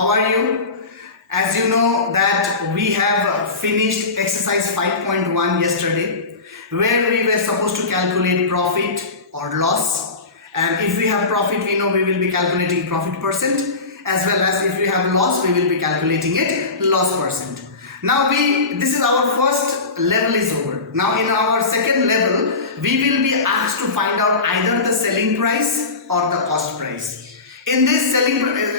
how are you? As you know that we have finished exercise 5.1 yesterday, where we were supposed to calculate profit or loss, and if we have profit, we know we will be calculating profit percent, as well as if we have loss, we will be calculating it loss percent. Now this is our first level is over. Now in our second level, we will be asked to find out either the selling price or the cost price. In this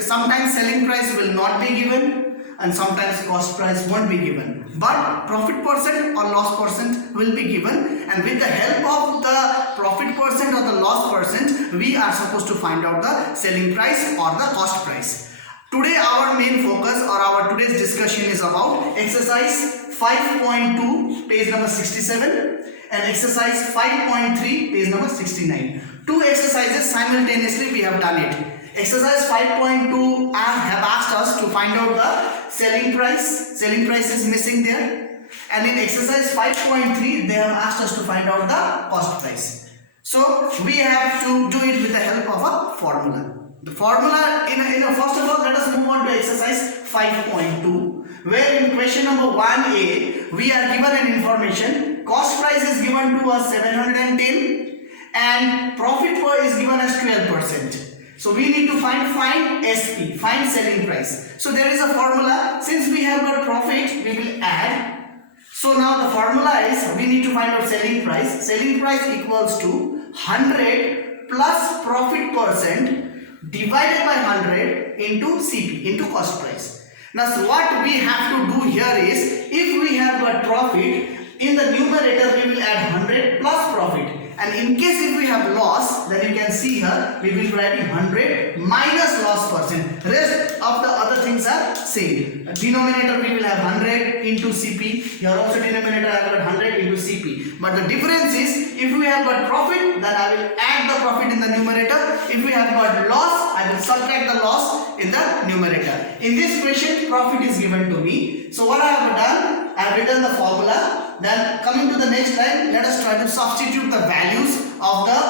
sometimes selling price will not be given and sometimes cost price won't be given, but profit percent or loss percent will be given, and with the help of the profit percent or the loss percent, we are supposed to find out the selling price or the cost price. Today our main focus or our today's discussion is about exercise 5.2 page number 67 and exercise 5.3 page number 69. Two exercises simultaneously we have done it. Exercise 5.2 have asked us to find out the selling price. Selling price is missing there. And in exercise 5.3 they have asked us to find out the cost price. So we have to do it with the help of a formula. The formula, first of all, let us move on to exercise 5.2, where in question number 1a, we are given an information. Cost price is given to us 710 and profit per is given as 12%. So we need to find SP, find selling price. So there is a formula. Since we have got profit, we will add. So now the formula is, we need to find out selling price. Selling price equals to 100 plus profit percent divided by 100 into CP, into cost price. Now so what we have to do here is, if we have got profit, in the numerator we will add 100 plus profit, and in case if we have loss, then you can see here we will be writing 100 minus loss percent. Rest of the other things are same. Denominator we will have 100 into CP. Here also denominator I have got 100 into CP. But the difference is, if we have got profit, then I will add the profit in the numerator. If we have got loss, I will subtract the loss in the numerator. In this question, profit is given to me. So what I have done, I have written the formula. Then coming to the next line, let us try to substitute the values of the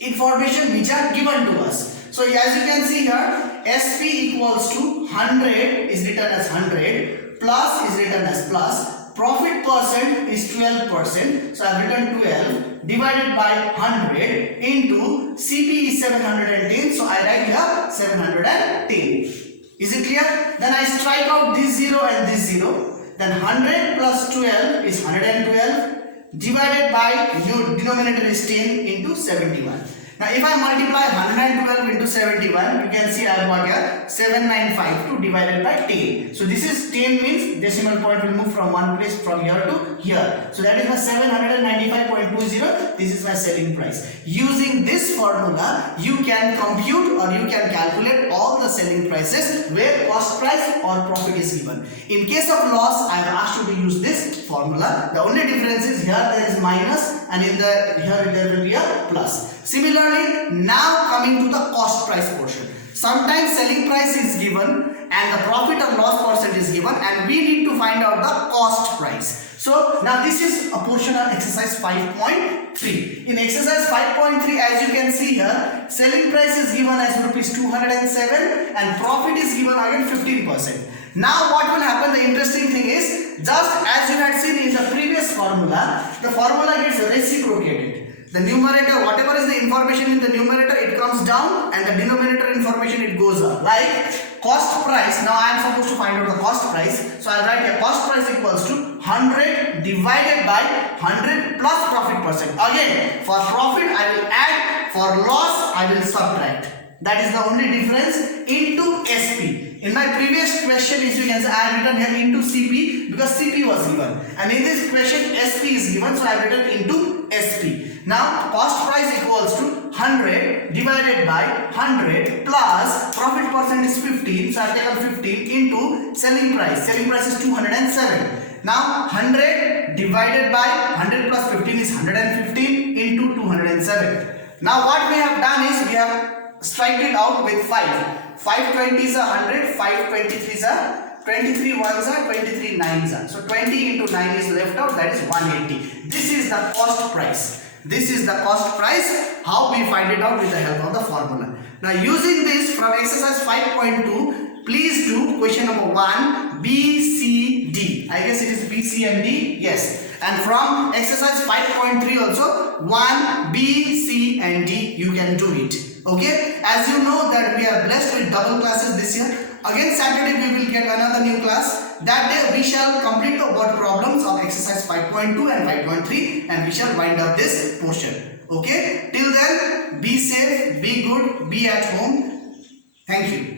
information which are given to us. So as you can see here, SP equals to 100 is written as 100, plus is written as plus, profit percent is 12%, so I have written 12 divided by 100 into CP is 710, so I write here 710. Is it clear? Then I strike out this 0 and this 0. Then 100 plus 12 is 112 divided by your denominator is 10 into 71. Now if I multiply 112 into 71, you can see I have got here 7952 divided by 10. So this is 10 means decimal point will move from one place from here to here. So that is my 795.20. This is my selling price. Using this formula, you can compute or you can calculate all the selling prices where cost price or profit is given. In case of loss, I have asked you to use this formula. The only difference is here there is minus and in the here there will be a plus. Similarly, now coming to the cost price portion. Sometimes selling price is given and the profit or loss percent is given, and we need to find out the cost price. So now this is a portion of exercise 5.3. In exercise 5.3, as you can see here, selling price is given as rupees 207 and profit is given again 15%. Now what will happen, the interesting thing is, just as you had seen in the previous formula, the formula gets reciprocated. The numerator, whatever is the information in the numerator, it comes down, and the denominator information it goes up. Like cost price, now I am supposed to find out the cost price. So I write here cost price equals to 100 divided by 100 plus profit percent. Again, for profit I will add, for loss I will subtract. That is the only difference into SP. In my previous question, as you can see, I have written here into CP because CP was given. And in this question, SP is given, so I have written into SP. Now, cost price equals to 100 divided by 100 plus profit percent is 15. So I have taken 15 into selling price. Selling price is 207. Now, 100 divided by 100 plus 15 is 115 into 207. Now, what we have done is we have strike it out with 5. 5 20s are 100, 5 23s are 23 1s are 23 9s are. So 20 into 9 is left out, that is 180. This is the cost price. This is the cost price. How we find it out with the help of the formula. Now using this from exercise 5.2 Please do question number 1, B, C, D. I guess it is B, C and D. Yes. And from exercise 5.3 also 1, B, C and D you can do it. Okay. As you know that we are blessed with double classes this year. Again Saturday we will get another new class. That day we shall complete the word problems of exercise 5.2 and 5.3 and we shall wind up this portion. Okay. Till then be safe, be good, be at home. Thank you.